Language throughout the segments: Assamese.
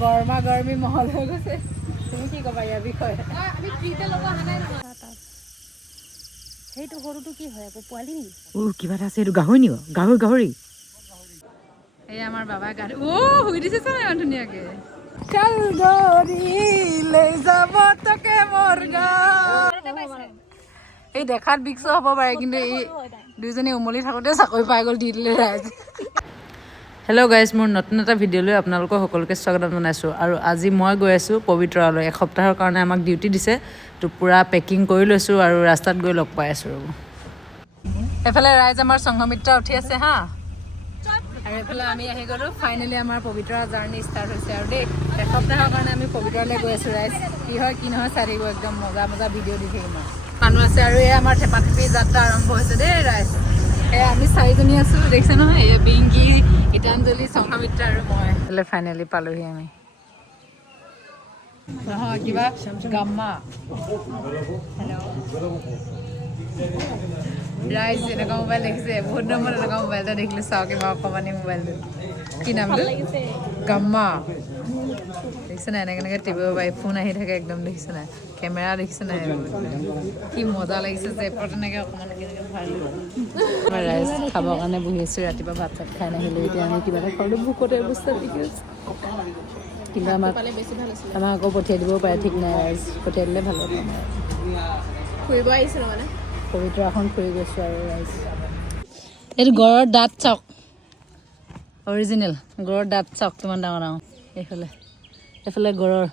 গৰমা গৰমি মহল হৈ গৈছে তুমি কি ক'বা ইয়াৰ বিষয়ে সেইটো সৰুটো কি হয় আকৌ পোৱালি নেকি কিবা এটা আছে এইটো গাহৰি নিব গাহৰি এই আমাৰ বাবা গাড়ী শুই দিছে চোন ইমান ধুনীয়াকে চল গৰি লৈ যাব তোকে মোৰ এই দেখাত বিক্স হ'ব পাৰে কিন্তু এই দুইজনী উমলি থাকোঁতে চাকৰি পাই গ'ল দি দিলে ৰাইজ হেল্ল' গাইজ মোৰ নতুন এটা ভিডিঅ'লৈ আপোনালোকক সকলোকে স্বাগতম জনাইছোঁ আৰু আজি মই গৈ আছোঁ পবিতৰালৈ এসপ্তাহৰ কাৰণে আমাক ডিউটি দিছে তো পূৰা পেকিং কৰি লৈছোঁ আৰু ৰাস্তাত গৈ লগ পাই আছোঁ ৰ'ব এইফালে ৰাইজ আমাৰ সংঘমিত্ৰা উঠি আছে হা আৰু এইফালে আমি আহি গ'লোঁ ফাইনেলি আমাৰ পবিতৰা জাৰ্ণি ষ্টাৰ্ট হৈছে আৰু দেই এসপ্তাহৰ কাৰণে আমি পবিতৰালৈ গৈ আছোঁ ৰাইজ কি হয় কি নহয় চাই থাকিব একদম মজা মজা ভিডিঅ' দি থাকিম মানুহ আছে আৰু এই আমাৰ থেপাথেপি যাত্ৰা আৰম্ভ হৈছে দেই ৰাইজ এই আমি চাৰিজনী আছোঁ দেখিছে নহয় এই বিংকি গীতাঞ্জলি সংঘমিত্ৰা আৰু মই এইফালে ফাইনেলি পালোহি আমি নহয় কিবা গাম্মা ৰাইজ এনেকুৱা মোবাইল দেখিছে বহুত দিনৰ মূৰত এনেকুৱা মোবাইল এটা দেখিলোঁ চাওঁ কিবা অকণমানি মোবাইলটো কি নামটো গাম্মা দেখিছে নাই এনেকৈ এনেকৈ টিপিব পাৰি ফোন আহি থাকে একদম দেখিছে নাই কেমেৰা দেখিছে নাই কি মজা লাগিছে যে এপত এনেকৈ অকণমান কেনেকৈ ভাল ৰাইজ খাবৰ কাৰণে বহি আছোঁ ৰাতিপুৱা ভাত চাত খাই নাহিলোঁ এতিয়া আমি কিবা এটা খাবলৈ ভোকতে অৱস্থা দেখি আছোঁ কিন্তু আমাক আকৌ পঠিয়াই দিবও পাৰে ঠিক নাই ৰাইজ পঠিয়াই দিলে ভাল হ'ব ফুৰিব আহিছিলোঁ মানে পবিতৰাখন ফুৰি গৈছোঁ আৰু ৰাইজ এইটো গড়ৰ দাঁত চাওক অৰিজিনেল গড়ৰ দাঁত চাওক কিমান ডাঙৰ ডাঙৰ এইফালে গড়ৰ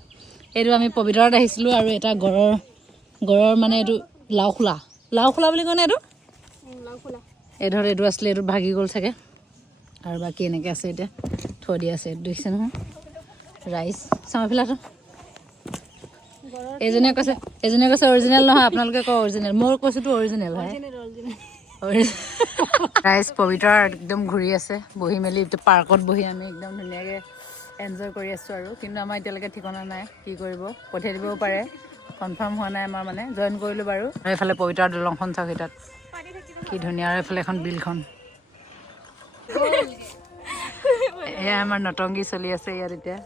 এইটো আমি পবিতৰাত আহিছিলোঁ আৰু এটা গড়ৰ মানে এইটো লাওখোলা বুলি কয়নে এইটো এই ধৰ এইটো আছিলে এইটো ভাগি গ'ল চাগে আৰু বাকী এনেকৈ আছে এতিয়া থৈ দিয়া আছে এইটো দেখিছে নহয় ৰাইচ চাওঁ এইফালে এইজনে কৈছে অৰিজিনেল নহয় আপোনালোকে কয় অৰিজিনেল মই কৈছোঁতো অৰিজিনেল হয় ৰাইজ পবিতৰা একদম ঘূৰি আছে বহি মেলি পাৰ্কত বহি আমি একদম ধুনীয়াকৈ এনজয় কৰি আছোঁ আৰু কিন্তু আমাৰ এতিয়ালৈকে ঠিকনা নাই কি কৰিব পঠিয়াই দিবও পাৰে কনফাৰ্ম হোৱা নাই আমাৰ মানে জইন কৰিলোঁ বাৰু আৰু এইফালে পবিতৰা দলংখন চাওক তাত কি ধুনীয়া আৰু এইফালে এখন বিলখন এয়া আমাৰ নটংগী চলি আছে ইয়াত এতিয়া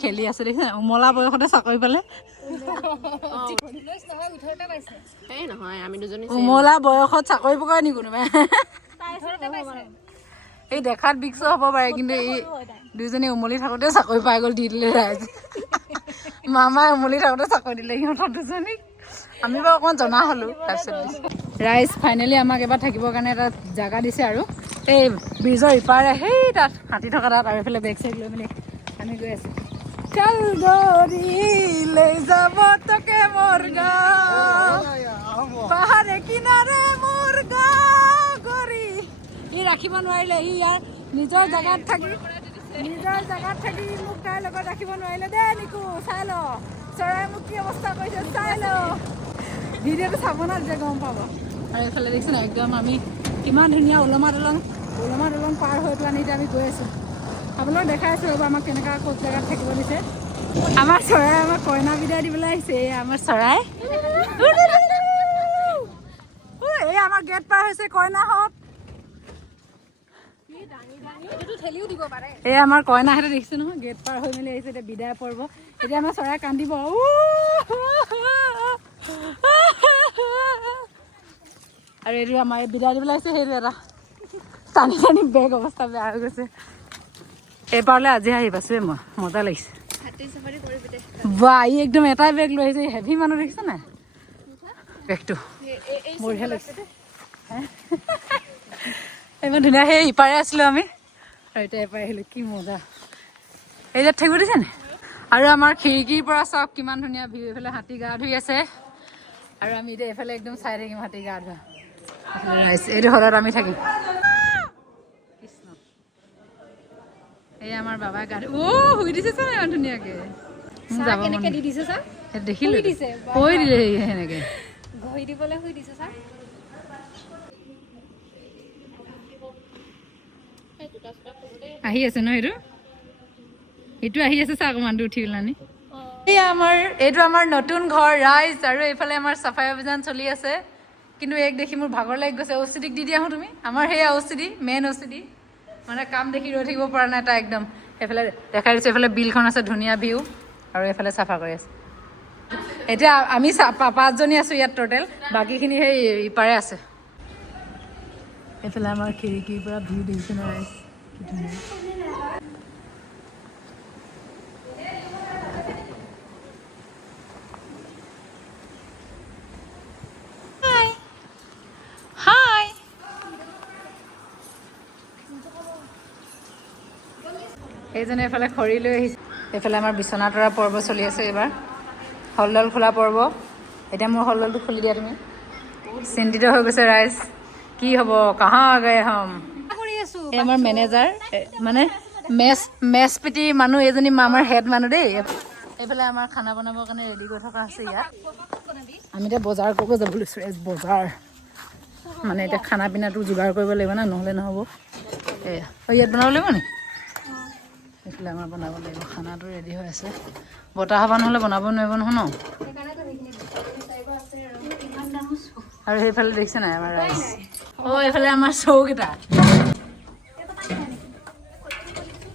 খেলি আছে দেখিছে উমলা বয়সতে চাকৰি পালে উমলা বয়সত চাকৰি পকাই নি কোনোবাই এই দেখাত বিক্স হ'ব পাৰে কিন্তু এই দুইজনী উমলি থাকোঁতে চাকৰি পাই গ'ল দি দিলে ৰাইজ মামাই উমলি থাকোঁতে চাকৰি দিলে সিহঁতৰ দুজনীক আমি বাৰু অকণমান জনা হ'লোঁ তাৰপিছত ৰাইজ ফাইনেলি আমাক এবাৰ থাকিবৰ কাৰণে এটা জেগা দিছে আৰু এই ব্ৰিজৰ ইপাৰে সেই তাত হাতী থকা তাত আৰু এইফালে বেগ চেগ লৈ মেলি আমি গৈ আছোঁ চল গৰি লৈ যাব তোকে মোৰ পাহাৰে কিনাৰে মোৰ গৰি ই ৰাখিব নোৱাৰিলে ই ইয়াৰ নিজৰ জেগাত থাকি মোক তাইৰ লগত ৰাখিব নোৱাৰিলে দেই নিকু চাই ল চৰাই মোক কি অৱস্থা কৰিছে চাই ল ভিডিঅ'টো চাব না যে গম পাব আৰু এইফালে দেখিছে নাই একদম আমি কিমান ধুনীয়া ওলমা দলং পাৰ হৈ পেলাই এতিয়া আমি গৈ আছোঁ আপোনালোক দেখাই আছোঁ ৰ'ব আমাক কেনেকুৱা ক'ত জেগাত থাকিব দিছে আমাৰ চৰাই আমাক কইনা বিদায় দিবলৈ আহিছে এই আমাৰ চৰাই এই আমাৰ গেট পাৰ হৈছে কইনাহঁত এই আমাৰ কইনাহঁতে দেখিছে নহয় গেট পাৰ হৈ মেলি আহিছে এতিয়া বিদায় পৰ্ব এতিয়া আমাৰ চৰাই কান্দিব আৰু এইটো আমাৰ বিদায় দিবলৈ আহিছে সেইটো এটা টানি বেগ অৱস্থা বেয়া হৈ গৈছে এইবাৰলৈ আজি আহি পাইছোঁ মই মজা লাগিছে বা ই একদম এটাই বেগ লৈ আহিছে হেভি মানুহ দেখিছে নাই বেগটো বঢ়িয়া লাগিছে ইমান ধুনীয়া সেই ইপাৰে আছিলোঁ আমি আৰু এতিয়া এপাৰে আহিলোঁ কি মজা এই যে থাকিব দিছে নাই আৰু আমাৰ খিৰিকীৰ পৰা চাওক কিমান ধুনীয়া ভিউ এইফালে হাতী গা ধুই আছে আৰু আমি এতিয়া এইফালে একদম চাই থাকিম হাতী গা ধোৱা এইটো হলত আমি থাকিম এই আমাৰ বাবাই গা শুই দিছে চা ইমান ধুনীয়াকে দেখিলো কৈ দিলে সেনেকে আহি আছে ন এইটো আহি আছে চা অকণমানটো উঠি পেলানি এইটো আমাৰ নতুন ঘৰ ৰাইজ আৰু এইফালে আমাৰ চাফাই অভিযান চলি আছে কিন্তু এক দেখি মোৰ ভাগৰ লাগি গৈছে। OCD-ক দি দিয়া আহোঁ তুমি। আমাৰ সেয়া OCD, মেইন OCD, মানে কাম দেখি ৰৈ থাকিব পৰা নাই তাই একদম। এইফালে দেখাই দিছোঁ, এইফালে বিলখন আছে, ধুনীয়া ভিউ, আৰু এইফালে চাফা কৰি আছে। এতিয়া আমি 5জনী আছোঁ ইয়াত টোটেল, বাকীখিনি সেই ইপাৰে আছে। এইফালে আমাৰ খিৰিকীৰ পৰা ভিউ দেখিছে ন ৰাইজ, কি ধুনীয়া। হাই এইজনে এইফালে খৰি লৈ আহিছে। এইফালে আমাৰ বিচনা তৰা পৰ্ব চলি আছে এইবাৰ, হলদল খোলা পৰ্ব। এতিয়া মোৰ হলদলটো খুলি দিয়া তুমি। চিন্তিত হৈ গৈছে ৰাইজ, কি হ'ব, কাহা আগে হম। এই আমাৰ মেনেজাৰ, মানে মেচ পিটি মানুহ এজনী, আমাৰ হেড মানুহ দেই। এইফালে আমাৰ খানা বনাবৰ কাৰণে ৰেডি কৰি থকা আছে ইয়াত। আমি এতিয়া বজাৰ কৰিব যাব লৈছোঁ ৰাইজ, বজাৰ মানে এতিয়া খানা পিনাটো যোগাৰ কৰিব লাগিব না, নহ'লে নহ'ব। এয়া ইয়াত বনাব লাগিব নি? এইফালে আমাৰ বনাব লাগিব, খানাটো ৰেডি হৈ আছে। বতাহ হাৱা নহ'লে বনাব নোৱাৰিব নহয় ন। আৰু সেইফালে দেখিছে নাই আমাৰ ৰাইজ, এইফালে আমাৰ চৌকেইটা,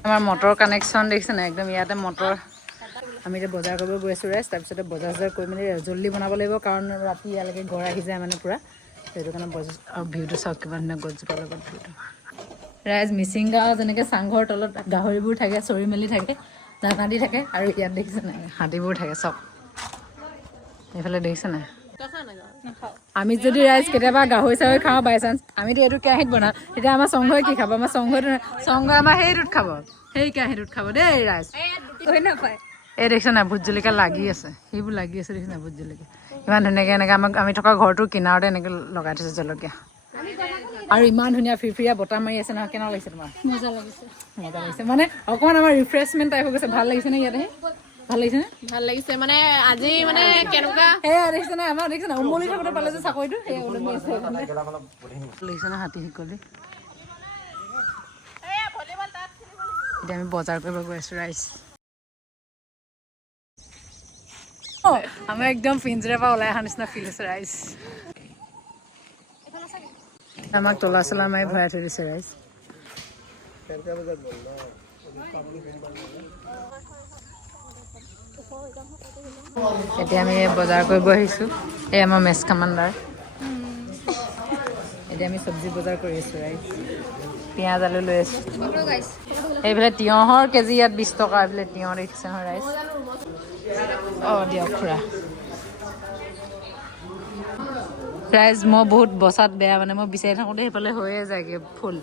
আমাৰ মটৰ কানেকশ্যন দেখিছে নাই, একদম ইয়াতে মটৰ। আমি এতিয়া বজাৰ কৰিব গৈ আছোঁ ৰাইজ। তাৰপিছতে বজাৰ কৰি মেলি জল্দি বনাব লাগিব, কাৰণ ৰাতি ইয়ালৈকে ঘৰ আহি যায় মানে পূৰা। সেইটো কাৰণে বজাৰ, আৰু ভিউটো চাওক কিমান ধুনীয়া গছজোপাৰ লগত ভিউটো। ৰাইজ মিচিং গাঁও যেনেকৈ চাংঘৰ তলত গাহৰিবোৰ থাকে, চৰি মেলি থাকে, দানা দি থাকে, আৰু ইয়াত দেখিছে নাই হাতীবোৰ থাকে চব। এইফালে দেখিছে নাই। আমি যদি ৰাইজ কেতিয়াবা গাহৰি চাহৰি খাওঁ বাই চান্স, আমিতো এইটো কেৰাহীত বনাওঁ, তেতিয়া আমাৰ চংঘই কি খাব? আমাৰ চংঘই আমাৰ সেইটোত খাব, সেই কেৰাহীটোত খাব দেই ৰাইজ। এই দেখিছে নাই ভোট জলকীয়া লাগি আছে, সেইবোৰ লাগি আছে দেখিছে নাই ভোট জলকীয়া। ইমান ধুনীয়াকৈ এনেকৈ আমি থকা ঘৰটোৰ কিনাৰতে এনেকৈ লগাই থৈছে জলকীয়া। আৰু ইমান ধুনীয়া ফিৰফিৰীয়া বতাহ মাৰি আছে নহয়, কেনেকুৱা লাগিছে তোমাৰ? মজা লাগিছে, মজা লাগিছে। মানে অকণমান আমাৰ ৰিফ্ৰেছমেণ্ট টাইপ হৈ গৈছে। ভাল লাগিছে নে ইয়াতে? ভাল লাগিছে নে? ভাল লাগিছে মানে আজি মানে কেনেকুৱা সেয়া দেখিছে নাই, আমাৰ দেখিছে নাই উমলি থাকোঁতে পালে যে চাকৰিটো, সেয়া ওলমি আছে। দেখিছে নাই হাতী শিকলি। এতিয়া আমি বজাৰ কৰিব গৈ আছোঁ ৰাইজ। আমাৰ একদম পিঞ্জৰাৰ পৰা ওলাই অহা নিচিনা ফিল হৈছে ৰাইজ। আমাক তলা চলা মাৰি ভৰাই থৈ দিছে ৰাইজ। এতিয়া আমি বজাৰ কৰিব আহিছোঁ। এই আমাৰ মেচ কামাণ্ডাৰ। এতিয়া আমি চব্জি বজাৰ কৰি আছোঁ ৰাইজ। পিঁয়াজ আলু লৈ আছোঁ। এইফালে তিয়ঁহৰ কেজি ইয়াত 20 টকা। এইফালে তিয়ঁহ দেখিছে নহয় ৰাইজ। দিয়ক খুৰা। ৰাইজ মই বহুত বচাত বেয়া, মানে মই বিচাৰি থাকোঁতে সেইফালে হৈয়ে যায়গৈ ফুল।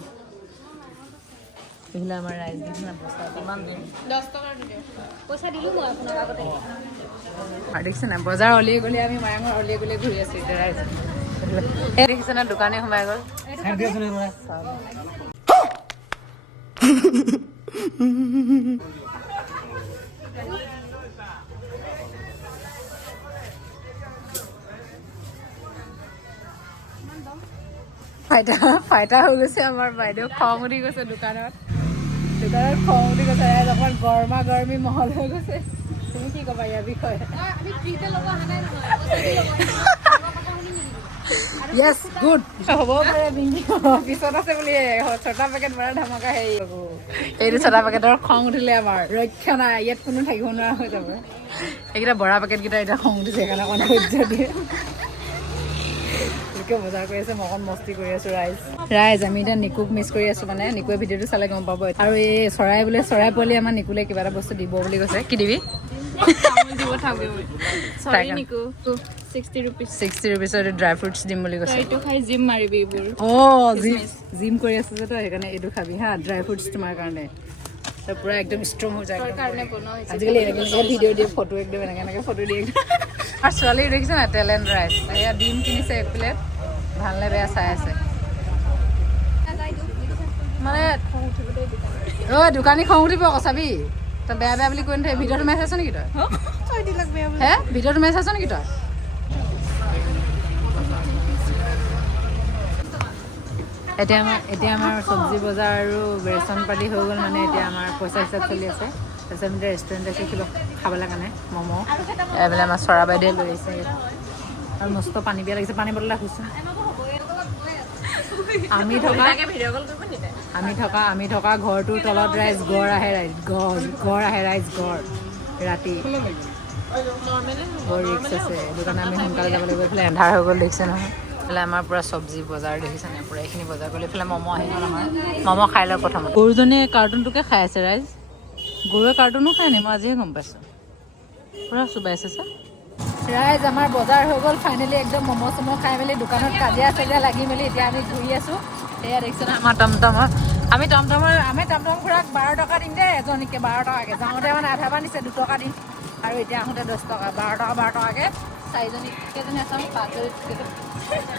এইফালে আমাৰ ৰাইজ দেখিছে বচাত ইমান 10 টকাৰ পইচা দিলোঁ মই আপোনাক আগতে। দেখিছে নাই বজাৰ অলিয়ে গলিয়ে আমি মায়ঙৰ অলিয়ে গলিয়ে ঘূৰি আছোঁ এতিয়া ৰাইজ। এই দেখিছে নাই দোকানে সোমাই গ'ল। ফাইটা হৈ গৈছে আমাৰ বাইদেউ, খং উঠি গৈছে দোকানত খং উঠি গৈছে। অকমান গৰমা গৰমি মহল হৈ গৈছে। তুমি কি ক'বা ইয়াৰ বিষয়ে? য়েছ গুড হ'ব পাৰে পিছত আছে বুলি ছটা পেকেট বৰা ধামাকা। এইটো ছটা পেকেটৰ খং উঠিলে আমাৰ ৰক্ষা নাই, ইয়াত কোনো থাকিব নোৱাৰা হৈ যাব। এইকেইটা বৰা পেকেটকেইটা এতিয়া খং উঠিছে, সেইকাৰণে অকণ ধৈৰ্য দিয়ে। বজাৰ কৰি আছে, মই অকণ মস্তি কৰি আছোঁ ৰাইজ। আমি এতিয়া নিকুক মিছ কৰি আছোঁ, মানে নিকুৱে ভিডিঅ'টো চালে গম পাব। আৰু এই চৰাই পোৱালি আমাৰ নিকুলে কিবা এটা বস্তু দিব বুলি কৈছে। কি দিবি? 60 rupees ড্ৰাই ফ্ৰুটছ দিম বুলি কৈছে। জিম কৰি আছে যে তই, সেইকাৰণে এইটো খাবি হা, ড্ৰাই ফ্ৰুটছ তোমাৰ কাৰণে। তই পুৰা একদম ষ্ট্ৰং হৈ যায়। আজিকালি এনেকৈ ভিডিঅ' দিয়ে, ফটো একদম এনেকৈ ফটো দিয়ে। আৰু ছোৱালী দেখিছে নাই টেলেণ্ট ৰাইজ। এয়া ডিম কিনিছে 1 প্লেট, ভাল নে বেয়া চাই আছে। মানে দোকানী খং উঠিব আকৌ চাবি। তই বেয়া বুলি কৈ নাথাকে। ভিডিঅ'টো মেচ আছ নেকি তই? ভিডিঅ'টো মেচ আছ নেকি তই? এতিয়া আমাৰ চব্জি বজাৰ আৰু ৰেচন পাতি হৈ গ'ল, মানে এতিয়া আমাৰ পইচা হিচাপ চলি আছে। তাৰপিছত আমি ৰেষ্টুৰেণ্ট আছে কিবা খাবলৈ কাৰণে ম'ম'। এইফালে আমাৰ চৰা বাইদেৱে লৈ আহিছে। আৰু মস্ত পানী পিয়া লাগিছে পানী বটল ৰাখিছোঁ আমি থকা ঘৰটোৰ তলত ৰাইজ গড় আহে ৰাইজ গড় ৰাতি বৰ ৰিক্স আছে সেইটো কাৰণে আমি সোনকালে যাব লাগিব এইফালে এন্ধাৰ হৈ গ'ল দেখিছে নহয় এইফালে আমাৰ পূৰা চব্জি বজাৰ দেখিছে নাই পূৰা এইখিনি বজাৰ কৰিলে এইফালে ম'ম' আহি গ'ল আমাৰ ম'ম' খাই লওঁ প্ৰথমতে গৰুজনীয়ে কাৰ্টুনটোকে খাই আছে ৰাইজ গৰুৱে কাৰ্টুনো খাই নি মই আজিহে গম পাইছোঁ পূৰা চুবাইছে চা ৰাইজ আমাৰ বজাৰ হৈ গ'ল ফাইনেলি একদম ম'ম' চম' খাই মেলি দোকানত কাজিয়া চাজিয়া লাগি মেলি এতিয়া আমি ঘূৰি আছোঁ সেয়া দেখিছে নহয় আমাৰ টমটমৰ আমি টমটম ঘূৰাক 12 টকা দিম দেই এজনীকে 12 টকাকৈ যাওঁতে মানে আধা পৰা নিছে 2 টকা দিম আৰু এতিয়া আহোঁতে 10 টকা 12 টকাকৈ 4জনী কেইজনী আছে আমি 5জনী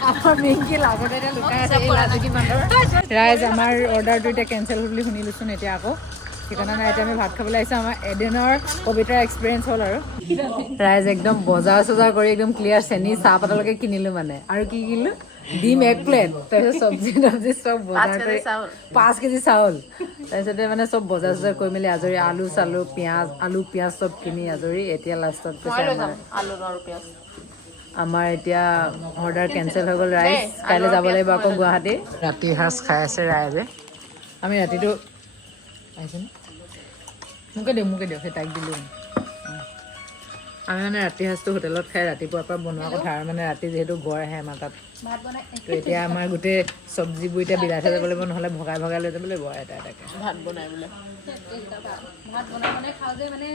আমাৰ মেইনকৈ লাগতে এতিয়া লুকাই আছে এই লাজুকী বান্দৰ ৰাইজ আমাৰ অৰ্ডাৰটো এতিয়া কেঞ্চেল হ'ল বুলি শুনিলোচোন এতিয়া আকৌ ঠিকনা নাই এতিয়া আমি ভাত খাবলৈ আহিছোঁ আমাৰ এদিনৰ পবিত্ৰ এক্সপিৰিয়েঞ্চ হ'ল আৰু ৰাইজ একদম বজাৰ চজাৰ কৰি একদম ক্লিয়াৰ চেনি চাহপাতলৈকে কিনিলোঁ মানে আৰু কি কিনিলোঁ ডিম 1 প্লেট তাৰপিছত চব্জি চব বজাৰ কৰি 5 কেজি চাউল তাৰপিছতে মানে চব বজাৰ চজাৰ কৰি মেলি আজৰি আলু পিঁয়াজ চব কিনি আজৰি এতিয়া লাষ্টত আমাৰ এতিয়া অৰ্ডাৰ কেঞ্চেল হৈ গ'ল ৰাইজ কাইলৈ যাব লাগিব আকৌ গুৱাহাটী ৰাতি সাঁজ খাই আছে ৰাইজে আমি ৰাতিটো আহিছোনে মোকে দিয়ক সেই তাইক দিলোঁ আমি মানে ৰাতি সাঁজটো হোটেলত খাই ৰাতিপুৱাৰ পৰা বনোৱা কথা আৰু মানে ৰাতি যিহেতু গড় আহে আমাৰ তাত তো এতিয়া আমাৰ গোটেই চব্জিবোৰ এতিয়া বিলাই থৈ যাব লাগিব নহ'লে ভগাই লৈ যাব লাগিব এটা এটাকৈ ভাত বনাই মানে খাওঁ যে মানে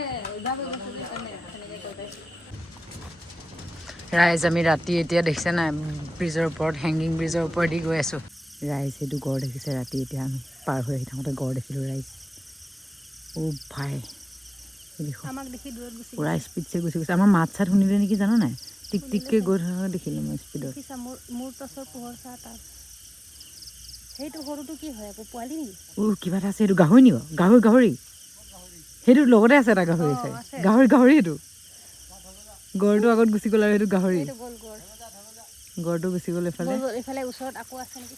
ৰাইজ আমি ৰাতি এতিয়া দেখিছে নাই ব্ৰিজৰ ওপৰত হেংগিং ব্ৰিজৰ ওপৰেদি গৈ আছোঁ ৰাইজ সেইটো গড় দেখিছে ৰাতি এতিয়া আমি পাৰ হৈ আহি থাকোঁতে গড় দেখিলোঁ ৰাইজ ভাই আমাক দেখি দূৰত গুচি পুৰা স্পীডছে গুচি গৈছে আমাৰ মাত চাত শুনিলে নেকি জানো নাই টিক টিককৈ গৈ থকা দেখিলোঁ মই স্পীডত মোৰ টচৰ পোহৰ চাহ তাত সেইটো সৰুটো কি হয় আকৌ পোৱালি নেকি কিবা এটা আছে সেইটো গাহৰি নিব গাহৰি সেইটো লগতে আছে এটা গাহৰি আছে গাহৰি সেইটো গড়টো আগত গুচি গ'ল আৰু সেইটো গাহৰি গড়টো গুচি গ'ল এইফালে ওচৰত আকৌ আছে নেকি